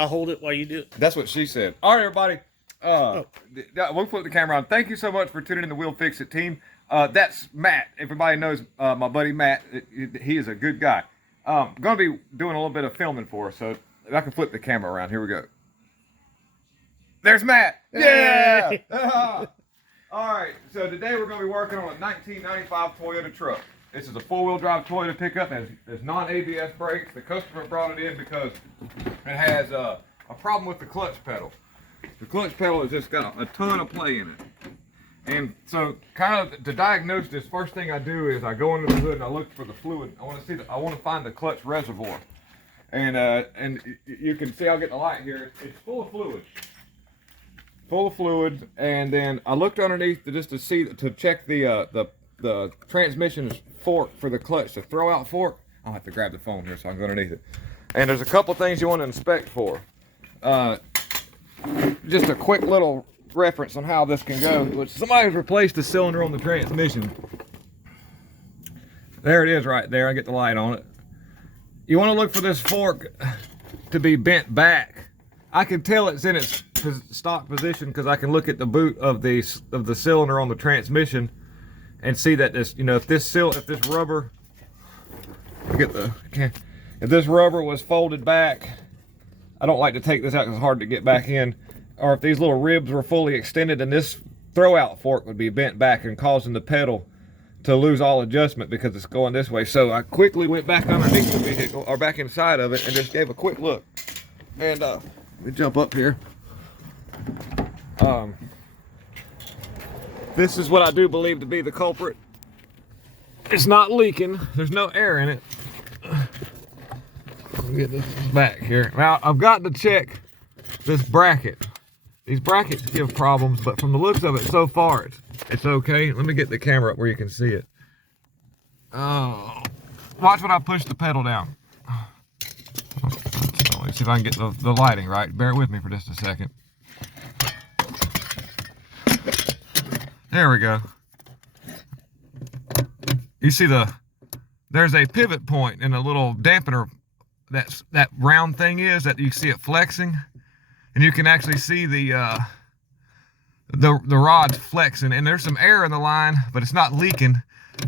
I'll hold it while you do it. That's what she said. All right, everybody. We'll flip the camera on. Thank you so much for tuning in the We'll Fix It team. That's Matt. Everybody knows my buddy Matt. He is a good guy. Going to be doing a little bit of filming for us, so if I can flip the camera around. Here we go. There's Matt. Yeah. All right. So today we're going to be working on a 1995 Toyota truck. This is a four-wheel drive Toyota pickup. It has non-ABS brakes. The customer brought it in because it has a problem with the clutch pedal. The clutch pedal has just got a ton of play in it. And so kind of to diagnose this, first thing I do is I go under the hood and I look for the fluid. I want to find the clutch reservoir. And you can see, I'll get the light here. It's full of fluid. Full of fluid. And then I looked underneath to check the transmission fork for the clutch, the throw out fork. I'll have to grab the phone here so I can go underneath it. And there's a couple things you want to inspect for. Just a quick little reference on how this can go. Which somebody's replaced the cylinder on the transmission. There it is right there. I get the light on it. You want to look for this fork to be bent back. I can tell it's in its stock position because I can look at the boot of the cylinder on the transmission and see that this, if this rubber, if this rubber was folded back, I don't like to take this out because it's hard to get back in, or if these little ribs were fully extended, then this throw-out fork would be bent back and causing the pedal to lose all adjustment because it's going this way. So I quickly went back underneath the vehicle, or back inside of it, and just gave a quick look. And let me jump up here. This is what I do believe to be the culprit. It's not leaking. There's no air in it. Let me get this back here. Now, I've got to check this bracket. These brackets give problems, but from the looks of it so far, it's okay. Let me get the camera up where you can see it. Oh, watch when I push the pedal down. Let me see if I can get the lighting right. Bear with me for just a second. There we go. You see there's a pivot point and a little dampener that round thing is that you see it flexing, and you can actually see the rods flexing, and there's some air in the line, but it's not leaking.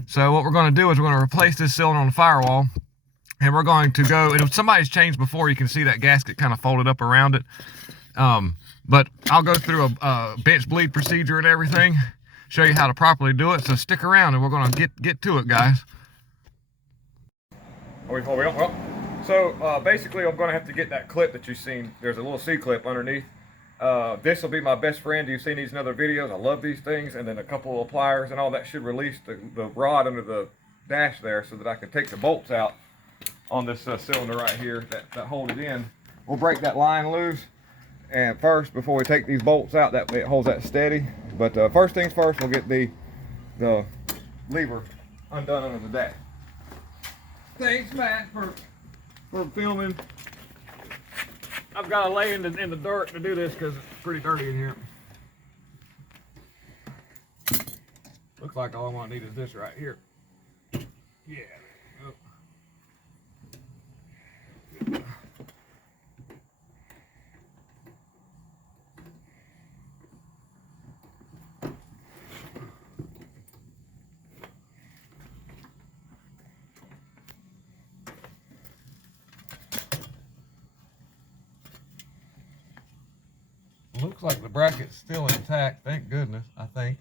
So what we're going to do is we're going to replace this cylinder on the firewall, and we're going to go, and if somebody's changed before, you can see that gasket kind of folded up around it. But I'll go through a bench bleed procedure and everything, show you how to properly do it. So stick around and we're going to get to it, guys. So basically I'm going to have to get that clip that you've seen. There's a little C-clip underneath. This will be my best friend. You've seen these in other videos. I love these things. And then a couple of pliers and all that should release the rod under the dash there so that I can take the bolts out on this cylinder right here that hold it in. We'll break that line loose. And first, before we take these bolts out, that way it holds that steady. But first things first, we'll get the lever undone under the dash. Thanks, Matt, for filming. I've got to lay in the dirt to do this because it's pretty dirty in here. Looks like all I'm going to need is this right here. Yeah. Oh. Looks like the bracket's still intact, thank goodness, I think.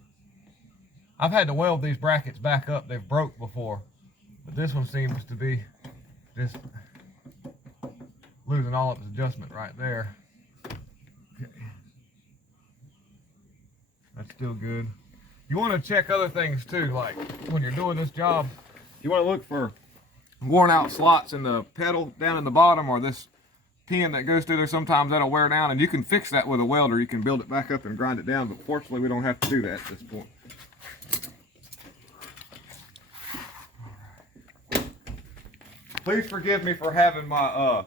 I've had to weld these brackets back up. They've broke before, but this one seems to be just losing all of its adjustment right there. Okay. That's still good. You want to check other things too, like when you're doing this job, you want to look for worn out slots in the pedal down in the bottom, or this pin that goes through there. Sometimes that'll wear down, and you can fix that with a welder. You can build it back up and grind it down, but fortunately we don't have to do that at this point. Please forgive me for having my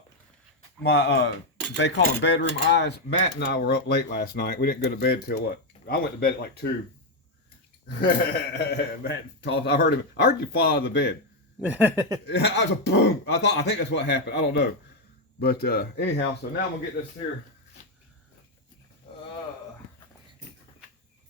they call them bedroom eyes. Matt and I were up late last night. We didn't go to bed till what? I went to bed at like 2. Matt tossed. I heard you fall out of the bed. I was a boom. I think that's what happened. I don't know. But anyhow, so now I'm gonna get this here.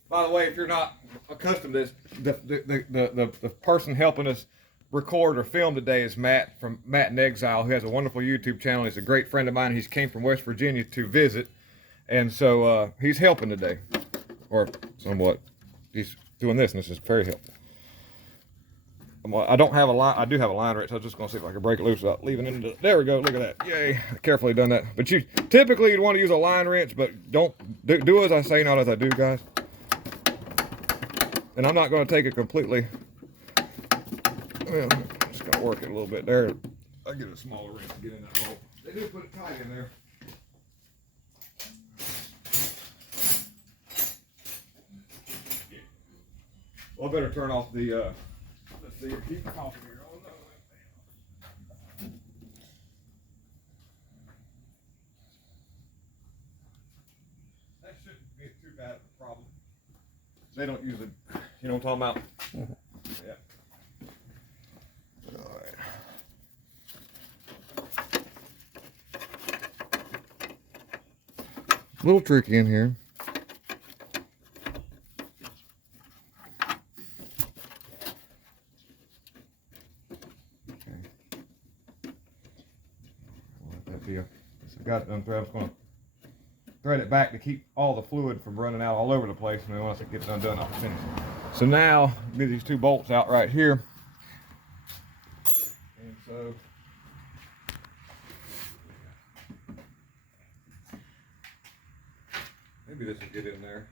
By the way, if you're not accustomed to this, the person helping us record or film today is Matt from Matt in Exile, who has a wonderful YouTube channel. He's a great friend of mine. He's came from West Virginia to visit, and so he's helping today, or somewhat. He's doing this, and this is very helpful. I don't have a line. I do have a line wrench. So I was just gonna see if I can break it loose without leaving it into. There we go. Look at that. Yay! Carefully done that. But you typically you'd want to use a line wrench, but don't do as I say, not as I do, guys. And I'm not going to take it completely. Well, just gotta work it a little bit there. I get a smaller wrench to get in that hole. They do put it tight in there. Yeah. Well, I better turn off the. Let's see. Keep the coffee here. Oh no. That shouldn't be too bad of a problem. They don't use it. You know what I'm talking about? Yeah. All right. A little tricky in here. Okay. Let that be a. I got it done. I'm just going to thread it back to keep all the fluid from running out all over the place, and then once it gets undone, I'll finish it. So now, get these two bolts out right here. And so, maybe this will get in there.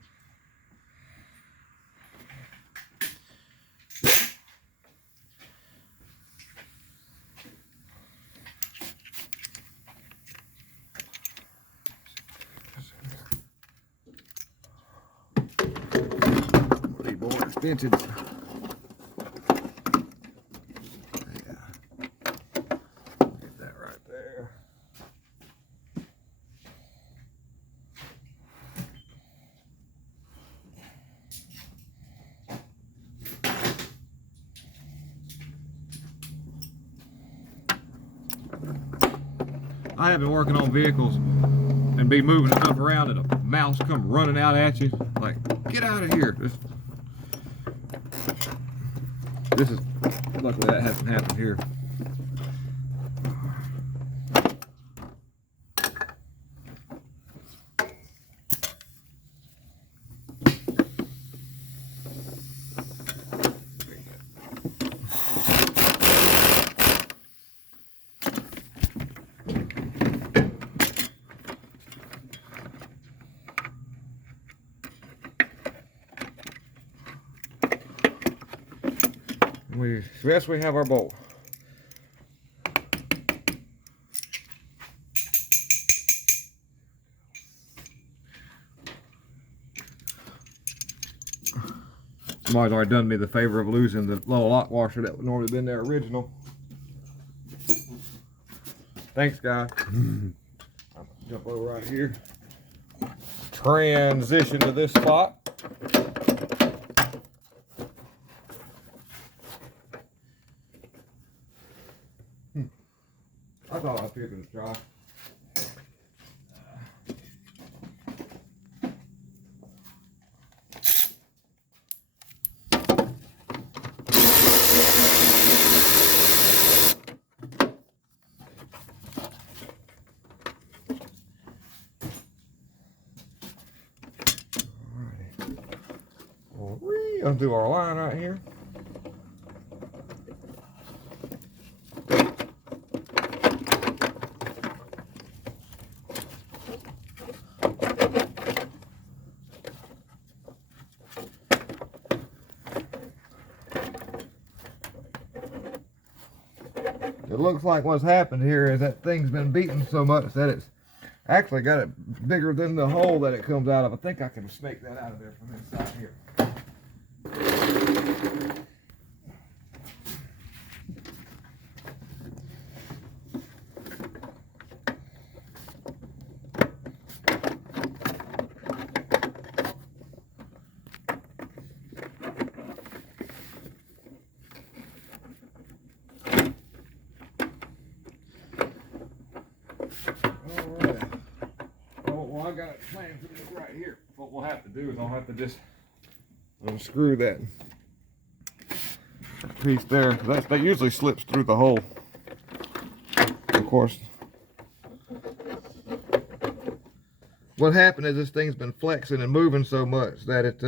Extensions. Yeah. Get that right there. I have been working on vehicles and be moving stuff around and a mouse come running out at you. Like, get out of here. This is, luckily that hasn't happened here. Yes, we have our bolt. Somebody's already done me the favor of losing the little lock washer that would normally been there original. Thanks, guys. I'm gonna jump over right here. Transition to this spot. I thought I was giving it a try. Alrighty. Undo our line right here. It looks like what's happened here is that thing's been beaten so much that it's actually got it bigger than the hole that it comes out of. I think I can snake that out of there from inside here. I've got a plan for this right here. What we'll have to do is I'll have to just unscrew that piece there. That usually slips through the hole. Of course, what happened is this thing's been flexing and moving so much that it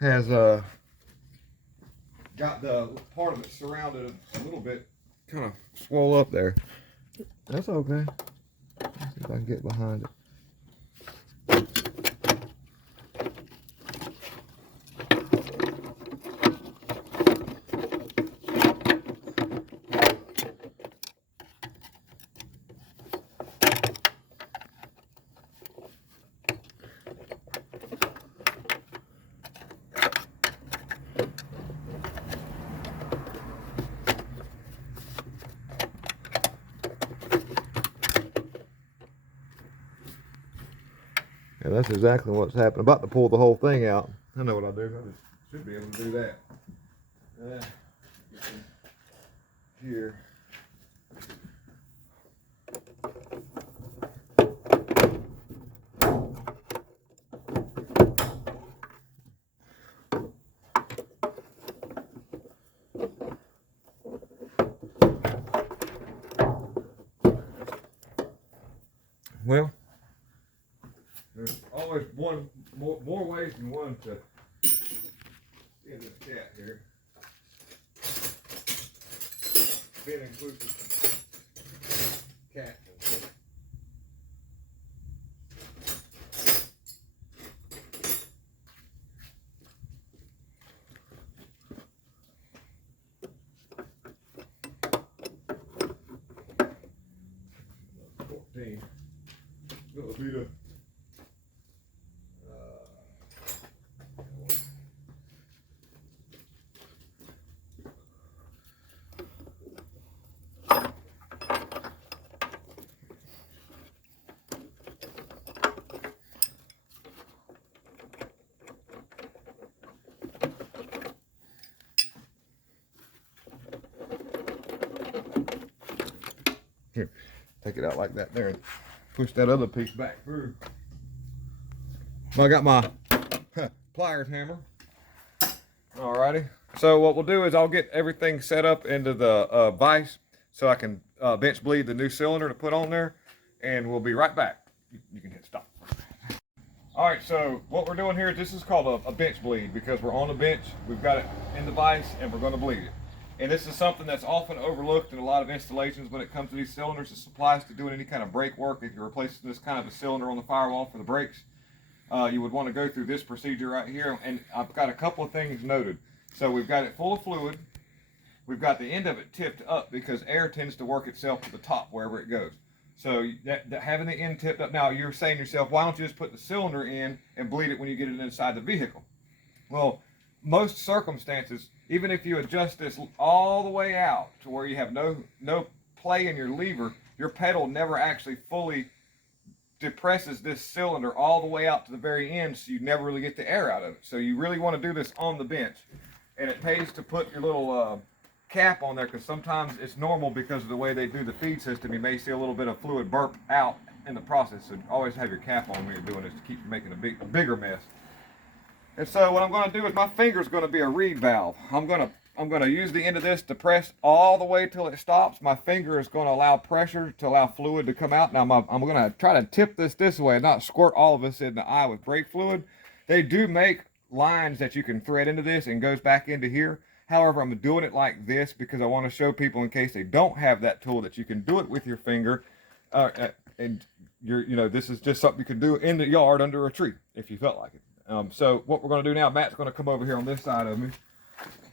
has got the part of it surrounded a little bit, kind of swole up there. That's okay. Let's see if I can get behind it. Yeah, that's exactly what's happening. About to pull the whole thing out. I know what I'll do. I just should be able to do that. Here. Well, there's always more ways than one to in this cat here. Being inclusive cat. That'll be the here, take it out like that there and push that other piece back through. I got my pliers hammer. Alrighty. So what we'll do is I'll get everything set up into the vise so I can bench bleed the new cylinder to put on there, and we'll be right back. You can hit stop. Alright, so what we're doing here, this is called a bench bleed because we're on the bench, we've got it in the vise, and we're going to bleed it. And this is something that's often overlooked in a lot of installations when it comes to these cylinders. It applies to doing any kind of brake work. If you're replacing this kind of a cylinder on the firewall for the brakes, you would want to go through this procedure right here. And I've got a couple of things noted. So we've got it full of fluid. We've got the end of it tipped up because air tends to work itself to the top wherever it goes. So that having the end tipped up, now you're saying to yourself, why don't you just put the cylinder in and bleed it when you get it inside the vehicle? Well, most circumstances, even if you adjust this all the way out to where you have no play in your lever, your pedal never actually fully depresses this cylinder all the way out to the very end, so you never really get the air out of it. So you really want to do this on the bench. And it pays to put your little cap on there, because sometimes it's normal because of the way they do the feed system. You may see a little bit of fluid burp out in the process, so always have your cap on when you're doing this to keep from making a bigger mess. And so what I'm going to do is my finger is going to be a reed valve. I'm going to use the end of this to press all the way till it stops. My finger is going to allow pressure to allow fluid to come out. Now I'm going to try to tip this way and not squirt all of this in the eye with brake fluid. They do make lines that you can thread into this and goes back into here. However, I'm doing it like this because I want to show people, in case they don't have that tool, that you can do it with your finger. And this is just something you can do in the yard under a tree if you felt like it. So what we're going to do now, Matt's going to come over here on this side of me,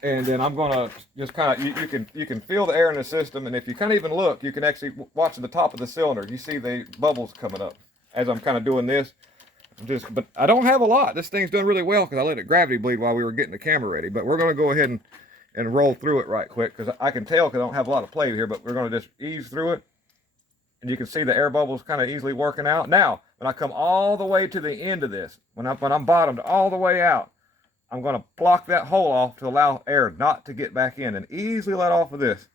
and then I'm going to just kind of, you can feel the air in the system, and if you kind of even look, you can actually watch the top of the cylinder. You see the bubbles coming up as I'm kind of doing this. But I don't have a lot. This thing's done really well because I let it gravity bleed while we were getting the camera ready. But we're going to go ahead and roll through it right quick, because I can tell because I don't have a lot of play here, but we're going to just ease through it. And you can see the air bubbles kind of easily working out. Now, when I come all the way to the end of this, when I'm bottomed all the way out, I'm going to block that hole off to allow air not to get back in, and easily let off of this.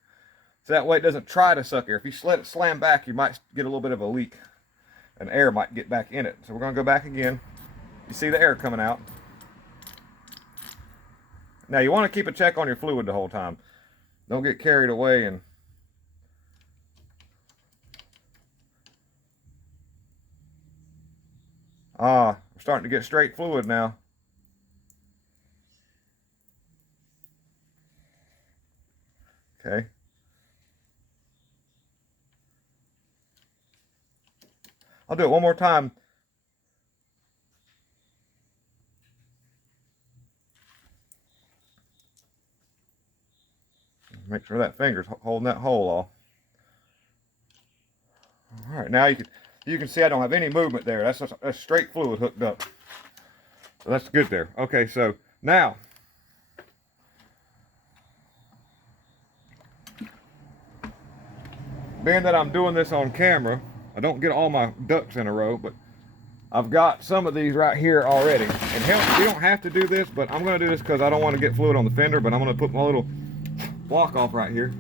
So that way it doesn't try to suck air. If you let it slam back, you might get a little bit of a leak. and air might get back in it. So we're going to go back again. You see the air coming out. Now you want to keep a check on your fluid the whole time. Don't get carried away and we're starting to get straight fluid now. Okay. I'll do it one more time. Make sure that finger's holding that hole off. All right, now you can see I don't have any movement there. That's straight fluid hooked up. So that's good there. Okay, so now being that I'm doing this on camera, I don't get all my ducks in a row, but I've got some of these right here already. And hell, you don't have to do this, but I'm going to do this because I don't want to get fluid on the fender, but I'm going to put my little block off right here.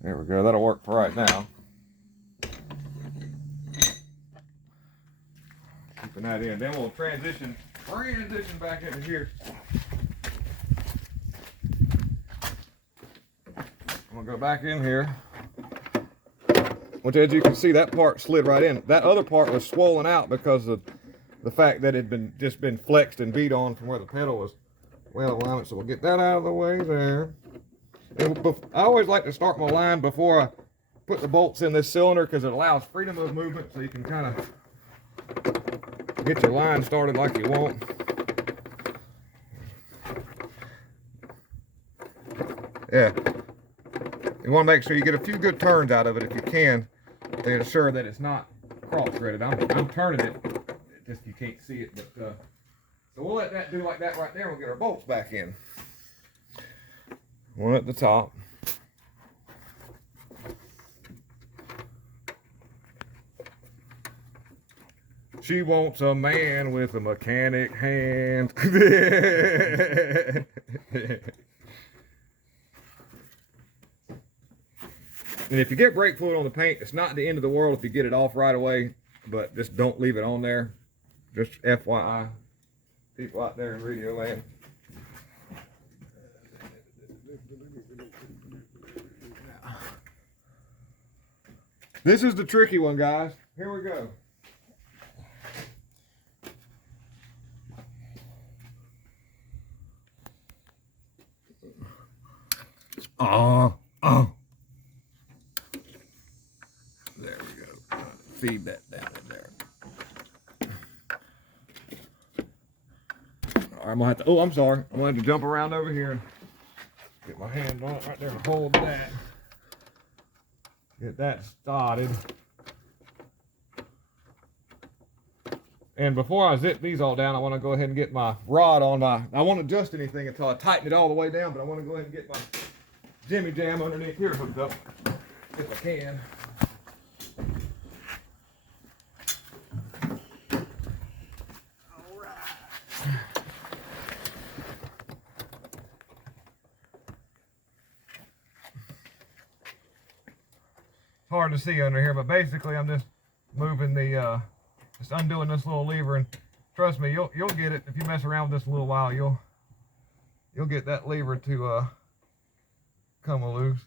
There we go. That'll work for right now. Keeping that in. Then we'll transition back into here. I'm going to go back in here. Which, as you can see, that part slid right in. That other part was swollen out because of the fact that it had just been flexed and beat on from where the pedal was well alignment. So we'll get that out of the way there. And I always like to start my line before I put the bolts in this cylinder because it allows freedom of movement, so you can kind of get your line started like you want. Yeah. You want to make sure you get a few good turns out of it if you can, to ensure that it's not cross-threaded. I'm turning it, just you can't see it. But so we'll let that do like that right there. We'll get our bolts back in. One at the top. She wants a man with a mechanic hand. And if you get brake fluid on the paint, it's not the end of the world if you get it off right away, but just don't leave it on there. Just FYI, people out there in radio land. This is the tricky one, guys. Here we go. There we go. Feed that down in there. All right, I'm gonna have to. Oh, I'm sorry. I'm gonna have to jump around over here and get my hand on it right there and hold that. Get that started. And before I zip these all down, I want to go ahead and get my rod on my. I won't adjust anything until I tighten it all the way down, but I want to go ahead and get my Jimmy Jam underneath here hooked up if I can. All right. It's hard to see under here, but basically I'm just moving the just undoing this little lever, and trust me, you'll get it if you mess around with this a little while. You'll get that lever to come loose.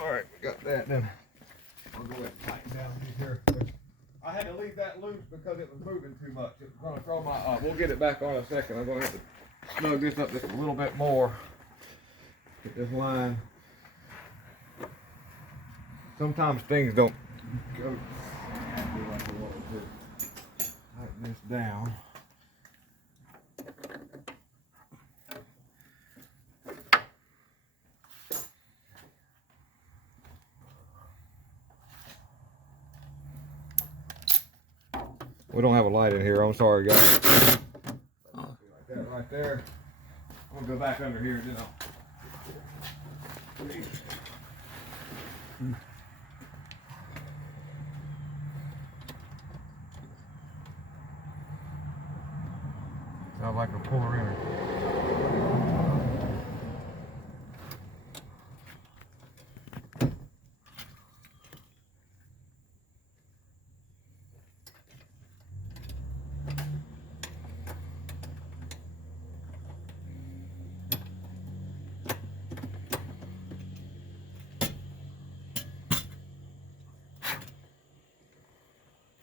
All right, we got that. Then I'll go ahead and tighten down here. I had to leave that loose because it was moving too much. It was going to throw my. We'll get it back on in a second. I'm going to have to snug this up just a little bit more. Get this line. Sometimes things don't go exactly like I want to. Tighten this down. We don't have a light in here. I'm sorry, guys. that right there. I'm gonna go back under here and then I'll. Sounds like a puller in.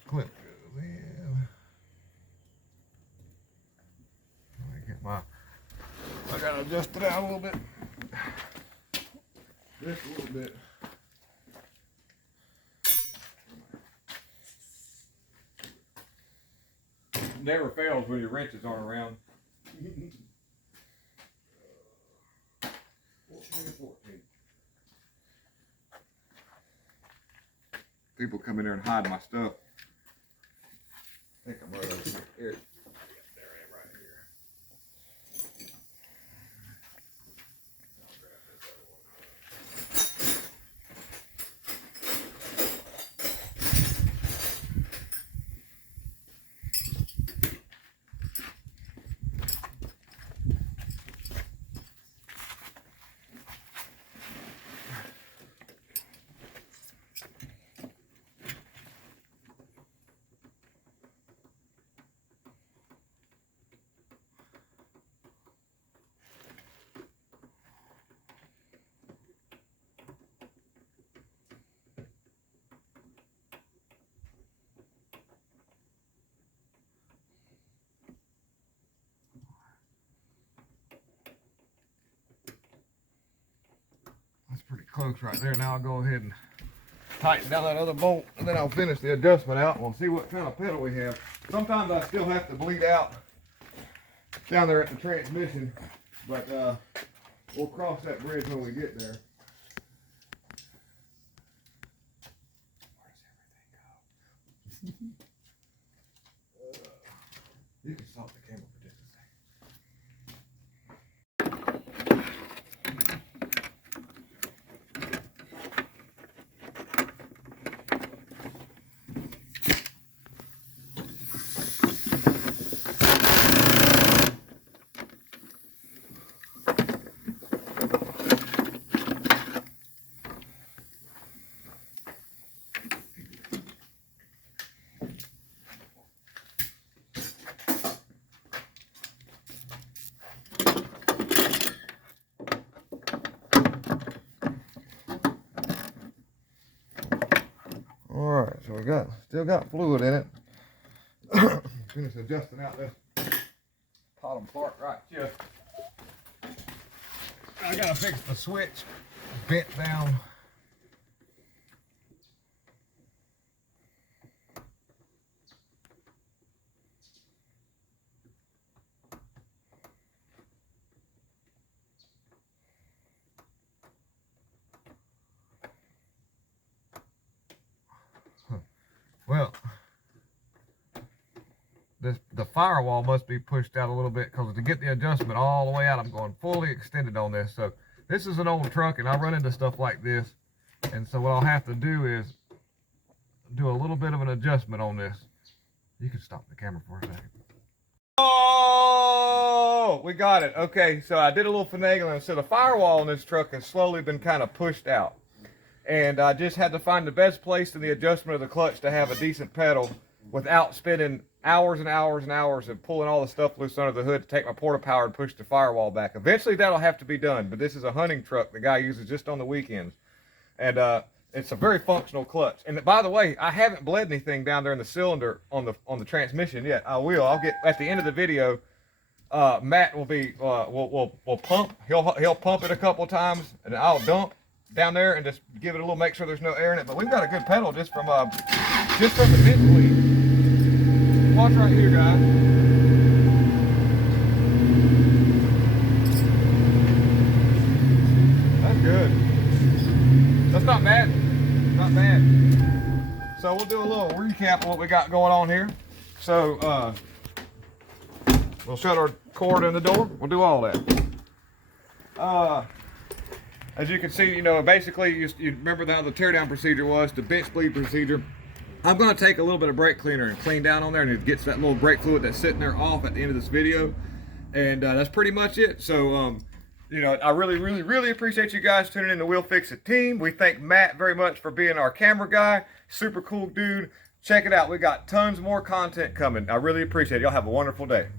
Clip goes in. Let me get my. I gotta adjust it out a little bit. Just a little bit. Never fails when your wrenches aren't around. 14. People come in there and hide my stuff. I think I'm right over here. There I am right here. I'll grab this other one. That's pretty close right there. Now I'll go ahead and tighten down that other bolt, and then I'll finish the adjustment out and we'll see what kind of pedal we have. Sometimes I still have to bleed out down there at the transmission, but we'll cross that bridge when we get there. Where does everything go? You can stop the camera for just a second. Alright, so we still got fluid in it. Finish adjusting out this bottom part right here. I gotta fix the switch, bent down. Well, the firewall must be pushed out a little bit because to get the adjustment all the way out, I'm going fully extended on this. So this is an old truck and I run into stuff like this. And so what I'll have to do is do a little bit of an adjustment on this. You can stop the camera for a second. Oh, we got it. Okay, so I did a little finagling. So the firewall on this truck has slowly been kind of pushed out. And I just had to find the best place in the adjustment of the clutch to have a decent pedal without spending hours and hours and hours of pulling all the stuff loose under the hood to take my porta power and push the firewall back. Eventually that'll have to be done, but this is a hunting truck the guy uses just on the weekends. And it's a very functional clutch. And by the way, I haven't bled anything down there in the cylinder on the transmission yet. I will. I'll get at the end of the video. Matt will be will pump. He'll pump it a couple times, and I'll dump down there and just give it a little, make sure there's no air in it. But we've got a good pedal just from the vent bleed. Watch right here, guys. That's good. That's not bad. Not bad. So we'll do a little recap of what we got going on here. So We'll shut our cord in the door. We'll do all that. As you can see, you know, basically, you remember how the teardown procedure was, the bench bleed procedure. I'm going to take a little bit of brake cleaner and clean down on there, and it gets that little brake fluid that's sitting there off at the end of this video. And that's pretty much it. So, you know, I really appreciate you guys tuning in to We'll Fix It Team. We thank Matt very much for being our camera guy. Super cool dude. Check it out. We got tons more content coming. I really appreciate it. Y'all have a wonderful day.